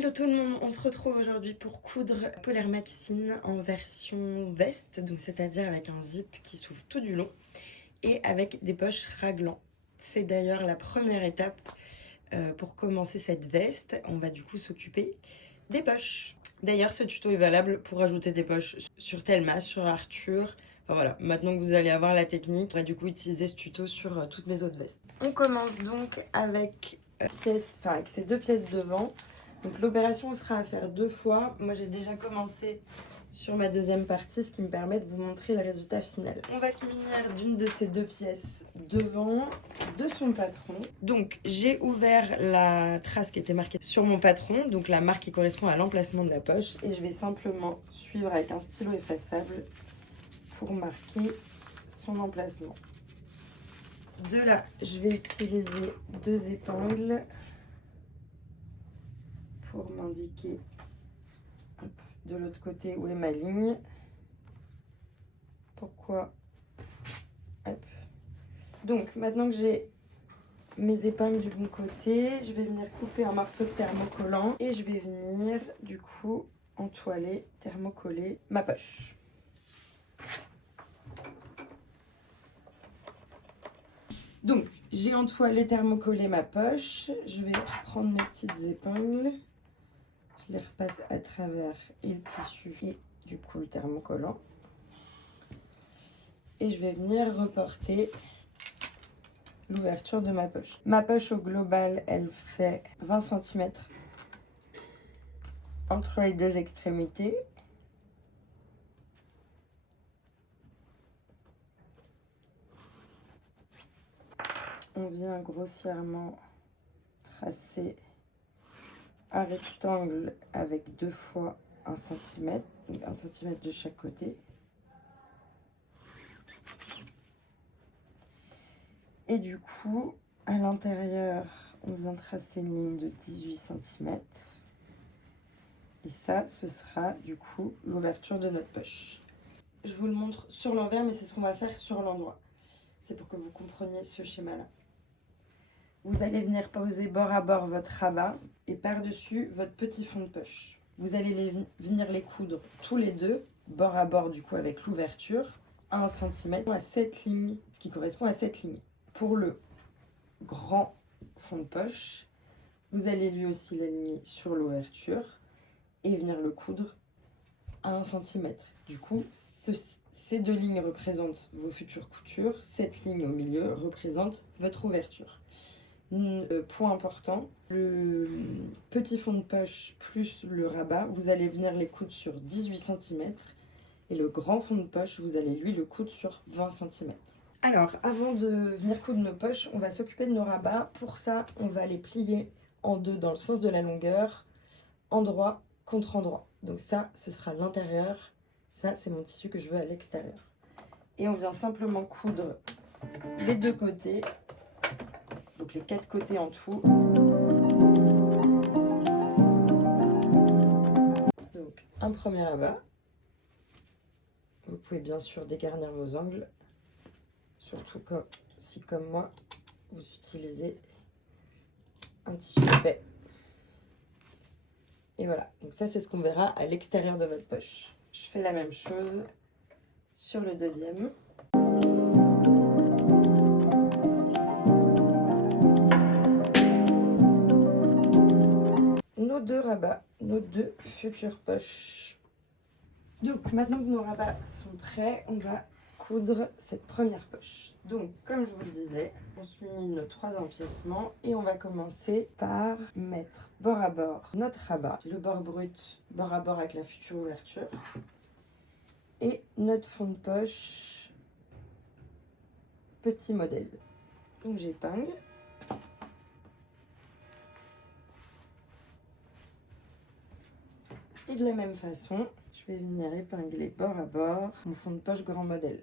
Hello tout le monde, on se retrouve aujourd'hui pour coudre Polaire Maxine en version veste, donc c'est-à-dire avec un zip qui s'ouvre tout du long et avec des poches raglan. C'est d'ailleurs la première étape pour commencer cette veste. On va du coup s'occuper des poches. D'ailleurs, ce tuto est valable pour ajouter des poches sur Thelma, sur Arthur. Enfin voilà, maintenant que vous allez avoir la technique, on va du coup utiliser ce tuto sur toutes mes autres vestes. On commence donc avec, avec ces deux pièces devant. Donc l'opération sera à faire 2 fois. Moi j'ai déjà commencé sur ma deuxième partie, ce qui me permet de vous montrer le résultat final. On va se munir d'une de ces deux pièces devant, de son patron. Donc j'ai ouvert la trace qui était marquée sur mon patron, donc la marque qui correspond à l'emplacement de la poche. Et je vais simplement suivre avec un stylo effaçable pour marquer son emplacement. De là, je vais utiliser 2 épingles pour m'indiquer de l'autre côté où est ma ligne. Pourquoi? Hop. Donc maintenant que j'ai mes épingles du bon côté, je vais venir couper un morceau de thermocollant et je vais venir du coup entoiler, thermocoller ma poche. Donc j'ai entoilé, thermocollé ma poche. Je vais prendre mes petites épingles. Je les repasse à travers et le tissu et du coup le thermocollant. Et je vais venir reporter l'ouverture de ma poche. Ma poche au global, elle fait 20 cm entre les deux extrémités. On vient grossièrement tracer un rectangle avec 2 fois 1 cm, donc 1 cm de chaque côté. Et du coup, à l'intérieur, on vient tracer une ligne de 18 cm. Et ça, ce sera du coup l'ouverture de notre poche. Je vous le montre sur l'envers, mais c'est ce qu'on va faire sur l'endroit. C'est pour que vous compreniez ce schéma-là. Vous allez venir poser bord à bord votre rabat et par-dessus votre petit fond de poche. Vous allez venir les coudre tous les deux, bord à bord du coup avec l'ouverture, à 1 cm à cette ligne, ce qui correspond à cette ligne. Pour le grand fond de poche, vous allez lui aussi l'aligner sur l'ouverture et venir le coudre à 1 cm. Du coup, ces 2 lignes représentent vos futures coutures, cette ligne au milieu représente votre ouverture. Point important, le petit fond de poche plus le rabat, vous allez venir les coudre sur 18 cm et le grand fond de poche, vous allez lui le coudre sur 20 cm. Alors, avant de venir coudre nos poches, on va s'occuper de nos rabats. Pour ça, on va les plier en 2 dans le sens de la longueur, endroit contre endroit. Donc ça, ce sera l'intérieur. Ça, c'est mon tissu que je veux à l'extérieur. Et on vient simplement coudre les 2 côtés, donc les 4 côtés en tout. Donc, un premier rabat. Vous pouvez bien sûr dégarnir vos angles. Surtout si, comme moi, vous utilisez un tissu épais. Et voilà, donc ça c'est ce qu'on verra à l'extérieur de votre poche. Je fais la même chose sur le deuxième. Nos 2 rabats, nos 2 futures poches. Donc maintenant que nos rabats sont prêts, on va coudre cette première poche. Donc comme je vous le disais, on se munit de nos 3 empiècements et on va commencer par mettre bord à bord notre rabat, le bord brut bord à bord avec la future ouverture et notre fond de poche petit modèle. Donc j'épingle. Et de la même façon, je vais venir épingler bord à bord mon fond de poche grand modèle.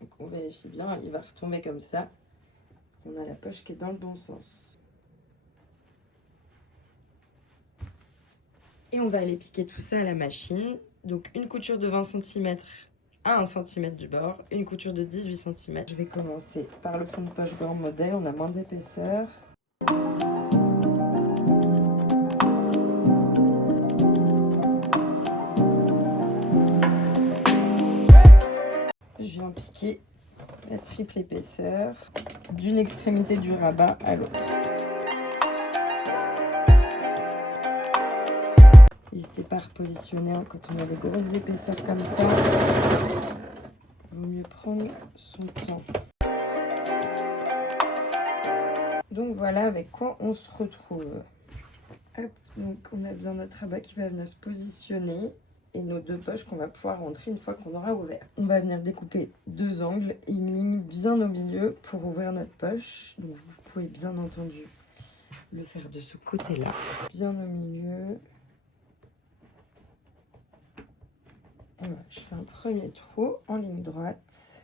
Donc on vérifie bien, il va retomber comme ça. On a la poche qui est dans le bon sens. Et on va aller piquer tout ça à la machine. Donc une couture de 20 cm à 1 cm du bord, une couture de 18 cm. Je vais commencer par le fond de poche grand modèle, on a moins d'épaisseur. vient piquer la triple épaisseur d'une extrémité du rabat à l'autre. N'hésitez pas à repositionner hein, quand on a des grosses épaisseurs comme ça. Il vaut mieux prendre son temps. Donc voilà avec quoi on se retrouve. Hop, donc on a bien notre rabat qui va venir se positionner et nos deux poches qu'on va pouvoir rentrer une fois qu'on aura ouvert. On va venir découper deux angles et une ligne bien au milieu pour ouvrir notre poche. Donc vous pouvez bien entendu le faire de ce côté-là, bien au milieu. Et voilà, je fais un premier trou en ligne droite.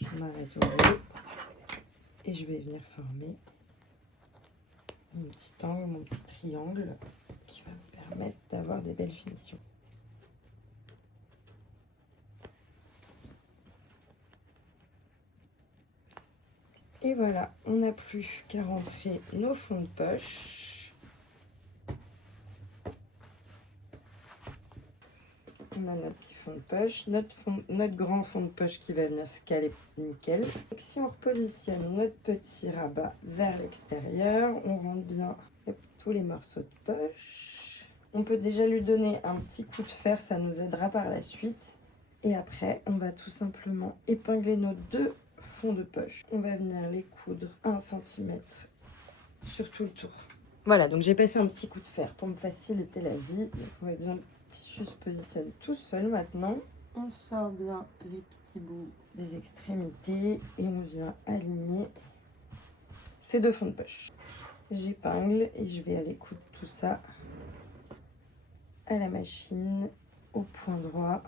Je m'arrête au bout et je vais venir former mon petit angle, mon petit triangle qui va me permettre d'avoir des belles finitions. Et voilà, on n'a plus qu'à rentrer nos fonds de poche. On a notre petit fond de poche, notre grand fond de poche qui va venir se caler nickel. Donc, si on repositionne notre petit rabat vers l'extérieur, on rentre bien tous les morceaux de poche. On peut déjà lui donner un petit coup de fer, ça nous aidera par la suite. Et après, on va tout simplement épingler nos deux fonds de poche. On va venir les coudre 1 cm sur tout le tour. Voilà, donc j'ai passé un petit coup de fer pour me faciliter la vie. Vous voyez bien, le tissu se positionne tout seul maintenant. On sort bien les petits bouts des extrémités et on vient aligner ces deux fonds de poche. J'épingle et je vais aller coudre tout ça à la machine au point droit.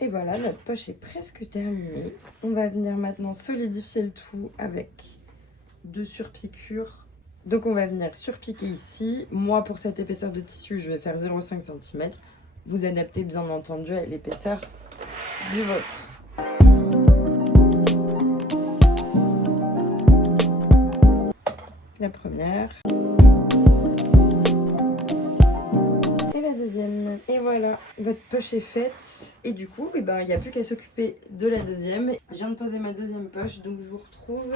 Et voilà, notre poche est presque terminée. On va venir maintenant solidifier le tout avec deux surpiqûres. Donc on va venir surpiquer ici. Moi, pour cette épaisseur de tissu, je vais faire 0,5 cm. Vous adaptez bien entendu à l'épaisseur du vôtre. La première. Et la deuxième. Et voilà, votre poche est faite. Et du coup, il n'y a plus qu'à s'occuper de la deuxième. Je viens de poser ma deuxième poche, donc je vous retrouve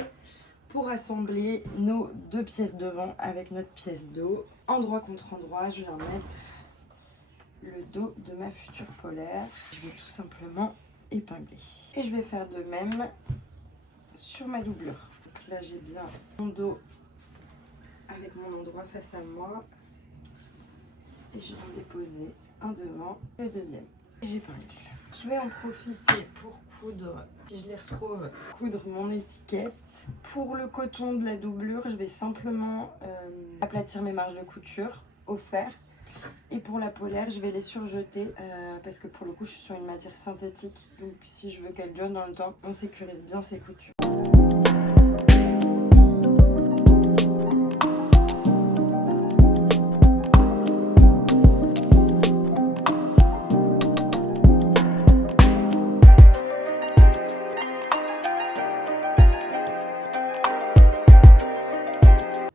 pour assembler nos deux pièces devant avec notre pièce dos. Endroit contre endroit, je viens mettre le dos de ma future polaire. Je vais tout simplement épingler. Et je vais faire de même sur ma doublure. Donc là, j'ai bien mon dos avec mon endroit face à moi. Et je vais déposer un devant, le deuxième. J'épingle. Je vais en profiter pour coudre, si je les retrouve, coudre mon étiquette. Pour le coton de la doublure, je vais simplement aplatir mes marges de couture au fer. Et pour la polaire, je vais les surjeter parce que pour le coup, je suis sur une matière synthétique. Donc si je veux qu'elle dure dans le temps, on sécurise bien ses coutures.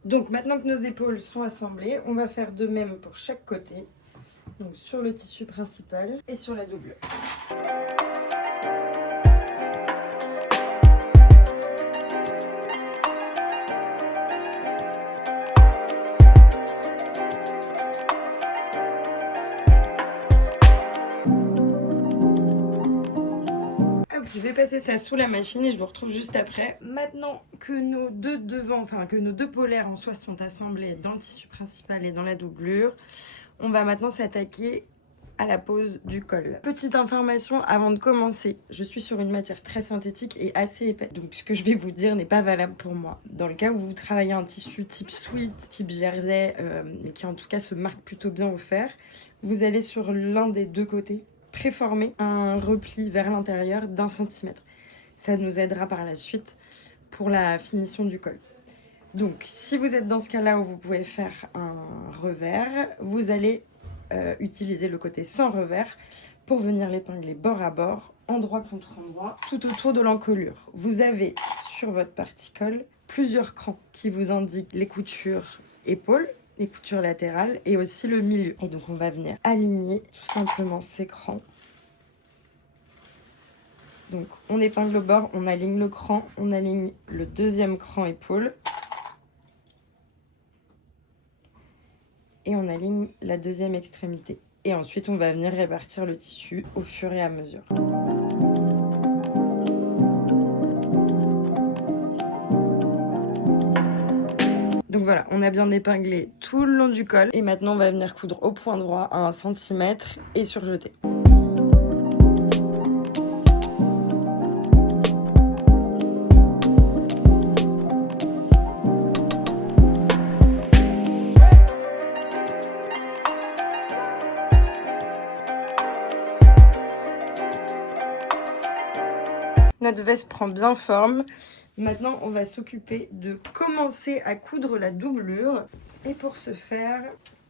Donc maintenant que nos épaules sont assemblées, on va faire de même pour chaque côté. Donc sur le tissu principal et sur la doublure. Je vais passer ça sous la machine et je vous retrouve juste après. Maintenant que nos deux devants, que nos deux polaires en soie sont assemblés dans le tissu principal et dans la doublure, on va maintenant s'attaquer à la pose du col. Petite information avant de commencer, je suis sur une matière très synthétique et assez épaisse. Donc ce que je vais vous dire n'est pas valable pour moi. Dans le cas où vous travaillez un tissu type sweat, type jersey, mais qui en tout cas se marque plutôt bien au fer, vous allez sur l'un des deux côtés préformer un repli vers l'intérieur d'1 cm. Ça nous aidera par la suite pour la finition du col. Donc, si vous êtes dans ce cas-là où vous pouvez faire un revers, vous allez utiliser le côté sans revers pour venir l'épingler bord à bord, endroit contre endroit, tout autour de l'encolure. Vous avez sur votre partie colle plusieurs crans qui vous indiquent les coutures épaules, les coutures latérales et aussi le milieu. Et donc, on va venir aligner tout simplement ces crans. Donc, on épingle au bord, on aligne le cran, on aligne le deuxième cran épaule. Et on aligne la deuxième extrémité. Et ensuite, on va venir répartir le tissu au fur et à mesure. Donc voilà, on a bien épinglé tout le long du col. Et maintenant, on va venir coudre au point droit à 1 cm et surjeter. Notre veste prend bien forme. Maintenant, on va s'occuper de commencer à coudre la doublure. Et pour ce faire,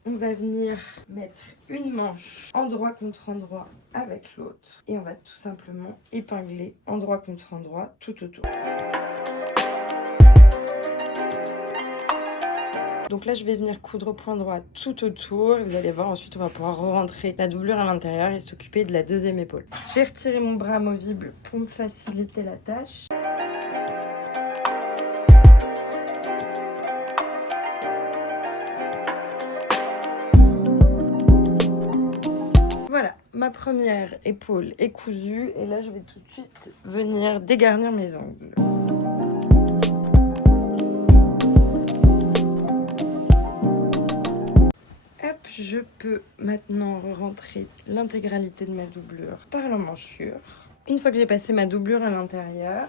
on va venir mettre une manche endroit contre endroit avec l'autre. Et on va tout simplement épingler endroit contre endroit tout autour. Donc là, je vais venir coudre au point droit tout autour. Et vous allez voir, ensuite, on va pouvoir rentrer la doublure à l'intérieur et s'occuper de la deuxième épaule. J'ai retiré mon bras amovible pour me faciliter la tâche. Voilà, ma première épaule est cousue. Et là, je vais tout de suite venir dégarnir mes ongles. Je peux maintenant rentrer l'intégralité de ma doublure par l'emmanchure. Une fois que j'ai passé ma doublure à l'intérieur,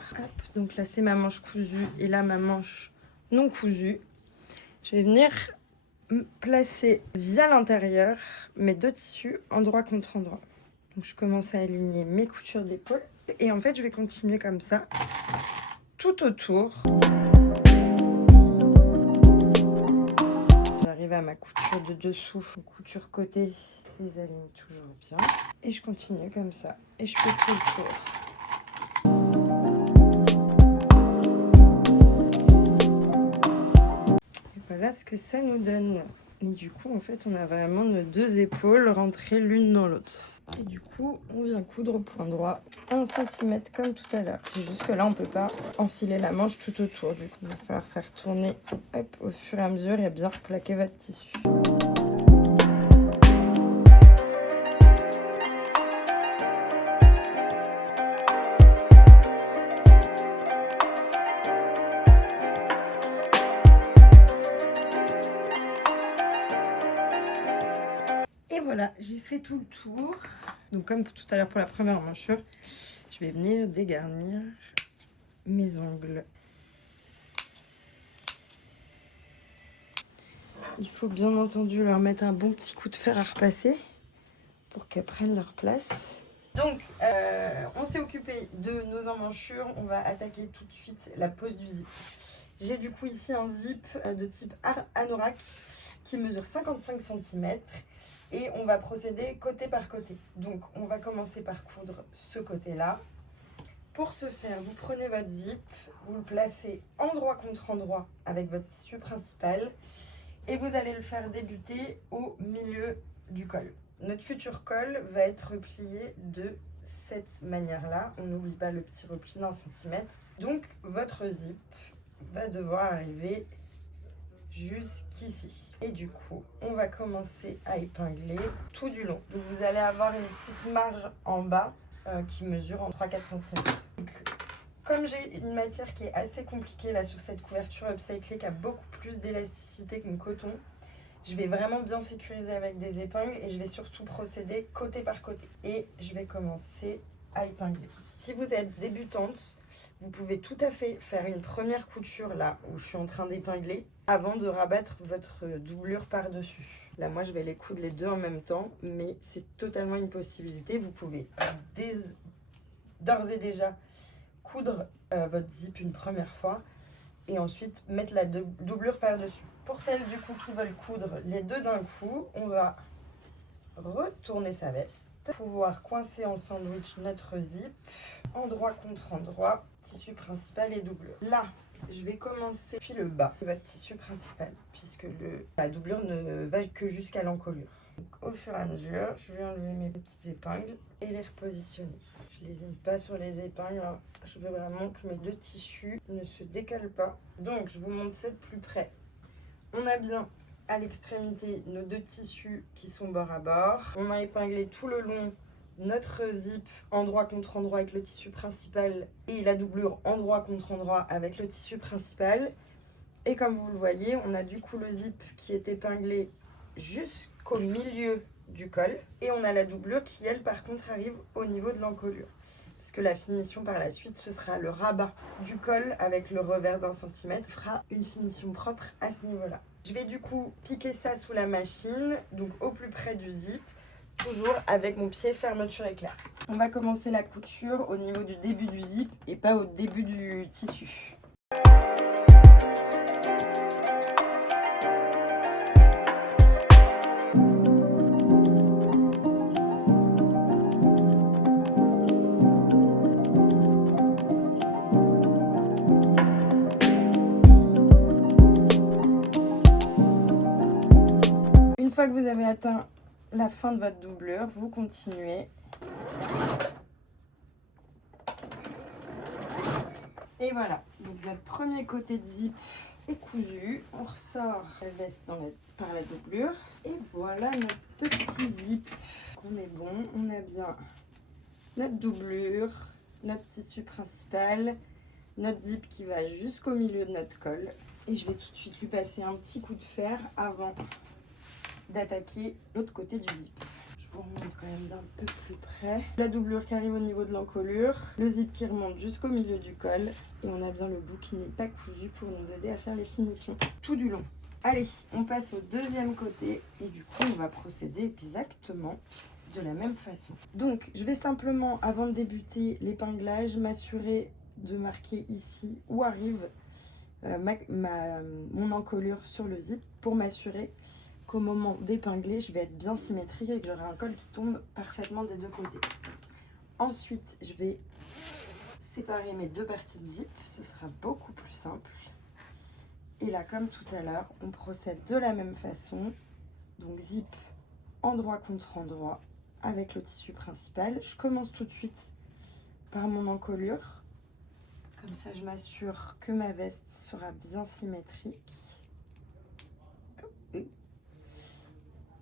donc là c'est ma manche cousue et là ma manche non cousue, je vais venir placer via l'intérieur mes deux tissus endroit contre endroit. Donc je commence à aligner mes coutures d'épaule et en fait je vais continuer comme ça tout autour. J'arrive à ma couture de dessous, couture côté, je les aligne toujours bien. Et je continue comme ça. Et je fais tout le tour. Et voilà ce que ça nous donne. Et du coup, en fait, on a vraiment nos deux épaules rentrées l'une dans l'autre. Et du coup, on vient coudre au point droit 1 cm comme tout à l'heure. C'est juste que là, on ne peut pas enfiler la manche tout autour. Du coup, il va falloir faire tourner au fur et à mesure et bien plaquer votre tissu. Et voilà, j'ai fait tout le tour. Donc comme tout à l'heure pour la première emmanchure, je vais venir dégarnir mes ongles. Il faut bien entendu leur mettre un bon petit coup de fer à repasser pour qu'elles prennent leur place. Donc, on s'est occupé de nos emmanchures. On va attaquer tout de suite la pose du zip. J'ai du coup ici un zip de type anorak qui mesure 55 cm. Et on va procéder côté par côté. Donc, on va commencer par coudre ce côté-là. Pour ce faire, vous prenez votre zip, vous le placez endroit contre endroit avec votre tissu principal et vous allez le faire débuter au milieu du col. Notre futur col va être replié de cette manière-là. On n'oublie pas le petit repli d'1 cm. Donc, votre zip va devoir arriver jusqu'ici. Et du coup, on va commencer à épingler tout du long. Donc, vous allez avoir une petite marge en bas qui mesure en 3-4 cm. Donc, comme j'ai une matière qui est assez compliquée là sur cette couverture upcyclée qui a beaucoup plus d'élasticité qu'une coton, je vais vraiment bien sécuriser avec des épingles et je vais surtout procéder côté par côté. Et je vais commencer à épingler. Si vous êtes débutante, vous pouvez tout à fait faire une première couture là où je suis en train d'épingler avant de rabattre votre doublure par-dessus. Là, moi, je vais les coudre les deux en même temps, mais c'est totalement une possibilité. Vous pouvez d'ores et déjà coudre votre zip une première fois et ensuite mettre la doublure par-dessus. Pour celles du coup qui veulent coudre les deux d'un coup, on va retourner sa veste, pouvoir coincer en sandwich notre zip, endroit contre endroit, tissu principal et doublure. Là, je vais commencer depuis le bas de votre tissu principal, puisque la doublure ne va que jusqu'à l'encolure. Au fur et à mesure, je vais enlever mes petites épingles et les repositionner. Je lésine pas sur les épingles, hein. Je veux vraiment que mes deux tissus ne se décalent pas. Donc, je vous montre ça de plus près. On a bien à l'extrémité nos deux tissus qui sont bord à bord. On a épinglé tout le long notre zip endroit contre endroit avec le tissu principal et la doublure endroit contre endroit avec le tissu principal. Et comme vous le voyez, on a du coup le zip qui est épinglé jusqu'au milieu du col. Et on a la doublure qui, elle, par contre, arrive au niveau de l'encolure. Parce que la finition par la suite, ce sera le rabat du col avec le revers d'1 cm. On fera une finition propre à ce niveau-là. Je vais du coup piquer ça sous la machine, donc au plus près du zip, toujours avec mon pied fermeture éclair. On va commencer la couture au niveau du début du zip et pas au début du tissu. Une fois que vous avez atteint la fin de votre doublure, vous continuez. Et voilà, donc notre premier côté de zip est cousu. On ressort la veste par la doublure. Et voilà notre petit zip. On est bon, on a bien notre doublure, notre tissu principal, notre zip qui va jusqu'au milieu de notre col. Et je vais tout de suite lui passer un petit coup de fer avant d'attaquer l'autre côté du zip. Je vous remonte quand même d'un peu plus près. La doublure qui arrive au niveau de l'encolure, le zip qui remonte jusqu'au milieu du col et on a bien le bout qui n'est pas cousu pour nous aider à faire les finitions tout du long. Allez, on passe au deuxième côté et du coup on va procéder exactement de la même façon. Donc je vais simplement, avant de débuter l'épinglage, m'assurer de marquer ici où arrive mon encolure sur le zip pour m'assurer qu'au moment d'épingler, je vais être bien symétrique et que j'aurai un col qui tombe parfaitement des deux côtés. Ensuite, je vais séparer mes deux parties de zip, ce sera beaucoup plus simple. Et là, comme tout à l'heure, on procède de la même façon. Donc zip endroit contre endroit avec le tissu principal. Je commence tout de suite par mon encolure. Comme ça, je m'assure que ma veste sera bien symétrique.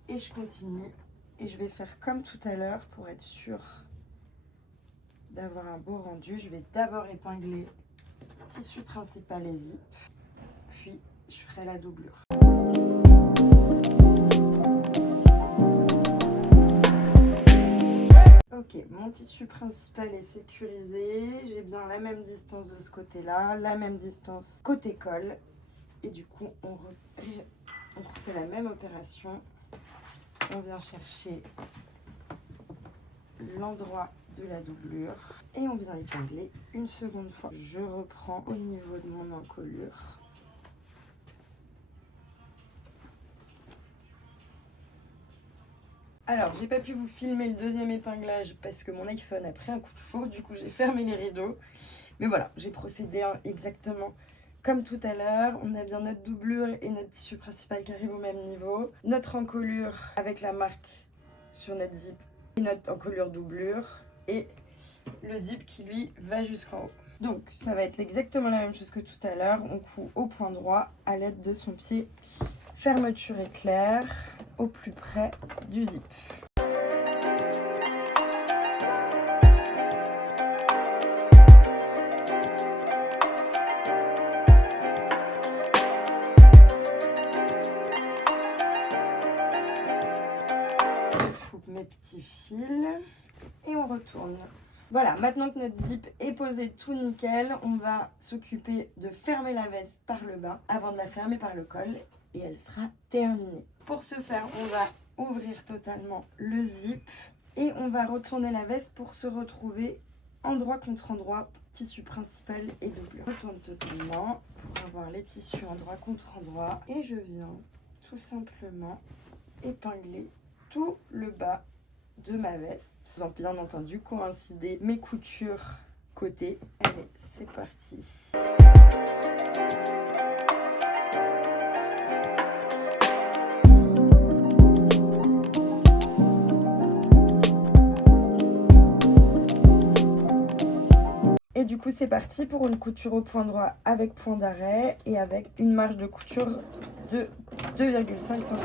Et je continue et je vais faire comme tout à l'heure pour être sûre d'avoir un beau rendu. Je vais d'abord épingler tissu principal et zip, puis je ferai la doublure. Ok, mon tissu principal est sécurisé, j'ai bien la même distance de ce côté-là, la même distance côté col et du coup on refait la même opération. On vient chercher l'endroit de la doublure et on vient épingler une seconde fois. Je reprends au niveau de mon encolure. Alors, j'ai pas pu vous filmer le deuxième épinglage parce que mon iPhone a pris un coup de faux, du coup j'ai fermé les rideaux. Mais voilà, j'ai procédé exactement comme tout à l'heure. On a bien notre doublure et notre tissu principal qui arrivent au même niveau. Notre encolure avec la marque sur notre zip et notre encolure doublure. Et le zip qui lui va jusqu'en haut. Donc ça va être exactement la même chose que tout à l'heure. On coud au point droit à l'aide de son pied fermeture éclair au plus près du zip. Je coupe mes petits fils et on retourne. Voilà, maintenant que notre zip est posé tout nickel, on va s'occuper de fermer la veste par le bas avant de la fermer par le col et elle sera terminée. Pour ce faire, on va ouvrir totalement le zip et on va retourner la veste pour se retrouver endroit contre endroit, tissu principal et doublure. Je tourne totalement pour avoir les tissus endroit contre endroit et je viens tout simplement épingler tout le bas de ma veste, sans bien entendu coïncider mes coutures côté. Allez, c'est parti. Et du coup, c'est parti pour une couture au point droit avec point d'arrêt et avec une marge de couture de 2,5 cm.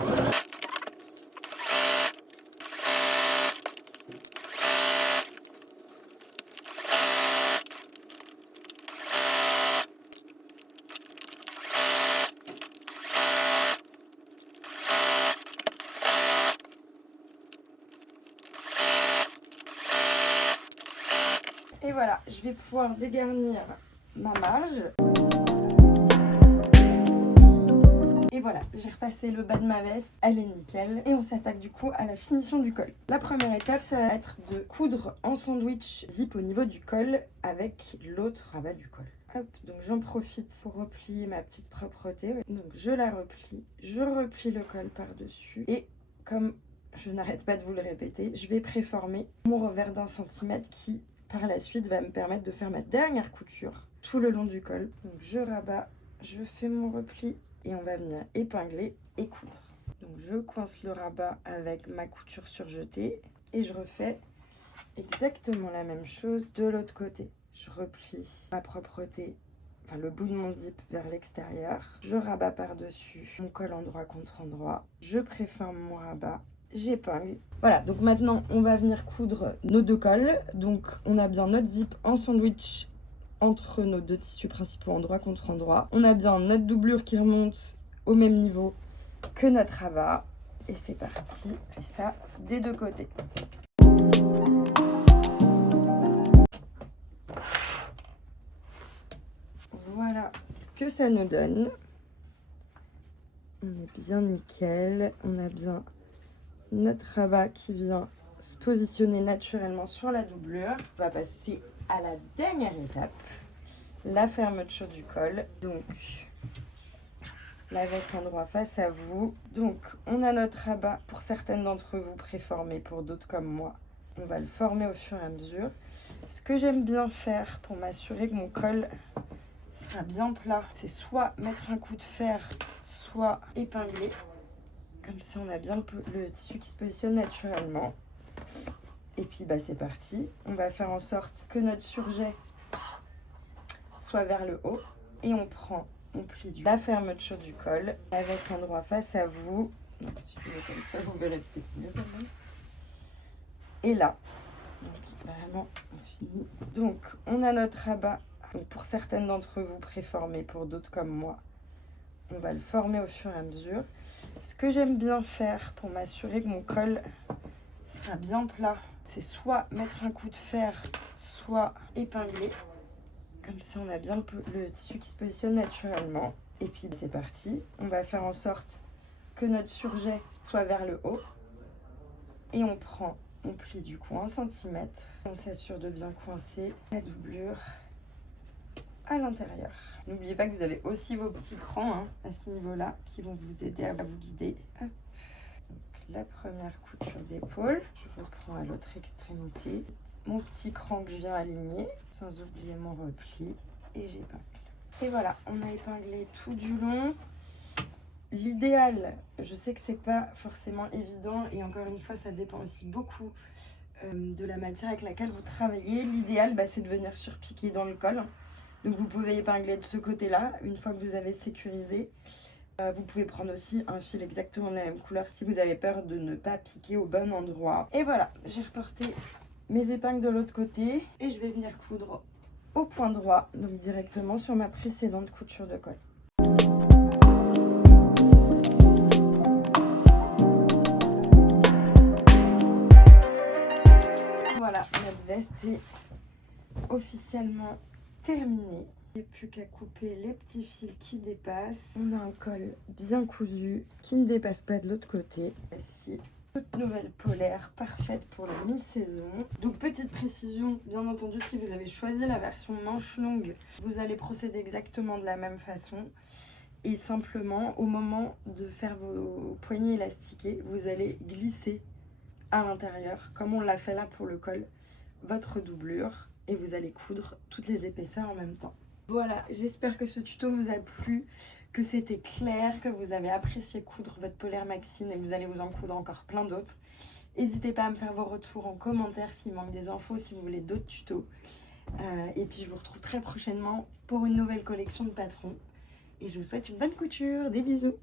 Et voilà, je vais pouvoir dégarnir ma marge. Et voilà, j'ai repassé le bas de ma veste, elle est nickel. Et on s'attaque du coup à la finition du col. La première étape, ça va être de coudre en sandwich zip au niveau du col avec l'autre rabat du col. Hop, donc j'en profite pour replier ma petite propreté. Donc je la replie, je replie le col par-dessus. Et comme je n'arrête pas de vous le répéter, je vais préformer mon revers d'1 cm qui, par la suite, va me permettre de faire ma dernière couture tout le long du col. Donc je rabats, je fais mon repli. Et on va venir épingler et coudre. Donc je coince le rabat avec ma couture surjetée et je refais exactement la même chose de l'autre côté. Je replie ma propreté, enfin le bout de mon zip vers l'extérieur. Je rabats par-dessus mon col endroit contre endroit. Je préforme mon rabat. J'épingle. Voilà, donc maintenant on va venir coudre nos deux cols. Donc on a bien notre zip en sandwich entre nos deux tissus principaux endroit contre endroit. On a bien notre doublure qui remonte au même niveau que notre rabat. Et c'est parti, on fait ça des deux côtés. Voilà ce que ça nous donne. On est bien nickel. On a bien notre rabat qui vient se positionner naturellement sur la doublure. On va passer à la dernière étape, la fermeture du col. Donc la veste endroit face à vous. Donc on a notre rabat pour certaines d'entre vous préformé, pour d'autres comme moi on va le former au fur et à mesure. Ce que j'aime bien faire pour m'assurer que mon col sera bien plat, c'est soit mettre un coup de fer, soit épingler. Comme ça on a bien le tissu qui se positionne naturellement. Et puis bah c'est parti, on va faire en sorte que notre surjet soit vers le haut et on plie la fermeture du col, la veste endroit face à vous. Donc, si je mets comme ça, vous verrez peut-être mieux quand même. Et là, donc vraiment on finit. Donc on a notre rabat. Donc pour certaines d'entre vous préformé, pour d'autres comme moi on va le former au fur et à mesure. Ce que j'aime bien faire pour m'assurer que mon col sera bien plat, c'est soit mettre un coup de fer, soit épingler. Comme ça on a bien le tissu qui se positionne naturellement. Et puis c'est parti, on va faire en sorte que notre surjet soit vers le haut. Et on plie du coup 1 cm. On s'assure de bien coincer la doublure à l'intérieur. N'oubliez pas que vous avez aussi vos petits crans hein, à ce niveau-là qui vont vous aider à vous guider. Hop. Donc, la première couture d'épaule, je reprends à l'autre extrémité. Mon petit cran que je viens aligner, sans oublier mon repli, et j'épingle. Et voilà, on a épinglé tout du long. L'idéal, je sais que c'est pas forcément évident, et encore une fois, ça dépend aussi beaucoup de la matière avec laquelle vous travaillez. L'idéal, c'est de venir surpiquer dans le col. Donc vous pouvez épingler de ce côté-là, une fois que vous avez sécurisé. Vous pouvez prendre aussi un fil exactement de la même couleur si vous avez peur de ne pas piquer au bon endroit. Et voilà, j'ai reporté mes épingles de l'autre côté et je vais venir coudre au point droit, donc directement sur ma précédente couture de col. Voilà, notre veste est officiellement terminée. Il n'y a plus qu'à couper les petits fils qui dépassent. On a un col bien cousu qui ne dépasse pas de l'autre côté. Voici Toute nouvelle polaire, parfaite pour la mi-saison. Donc petite précision, bien entendu, si vous avez choisi la version manche longue, vous allez procéder exactement de la même façon. Et simplement, au moment de faire vos poignets élastiqués, vous allez glisser à l'intérieur, comme on l'a fait là pour le col, votre doublure. Et vous allez coudre toutes les épaisseurs en même temps. Voilà, j'espère que ce tuto vous a plu, que c'était clair, que vous avez apprécié coudre votre polaire Maxine et vous allez vous en coudre encore plein d'autres. N'hésitez pas à me faire vos retours en commentaire s'il manque des infos, si vous voulez d'autres tutos. Et puis je vous retrouve très prochainement pour une nouvelle collection de patrons. Et je vous souhaite une bonne couture, des bisous!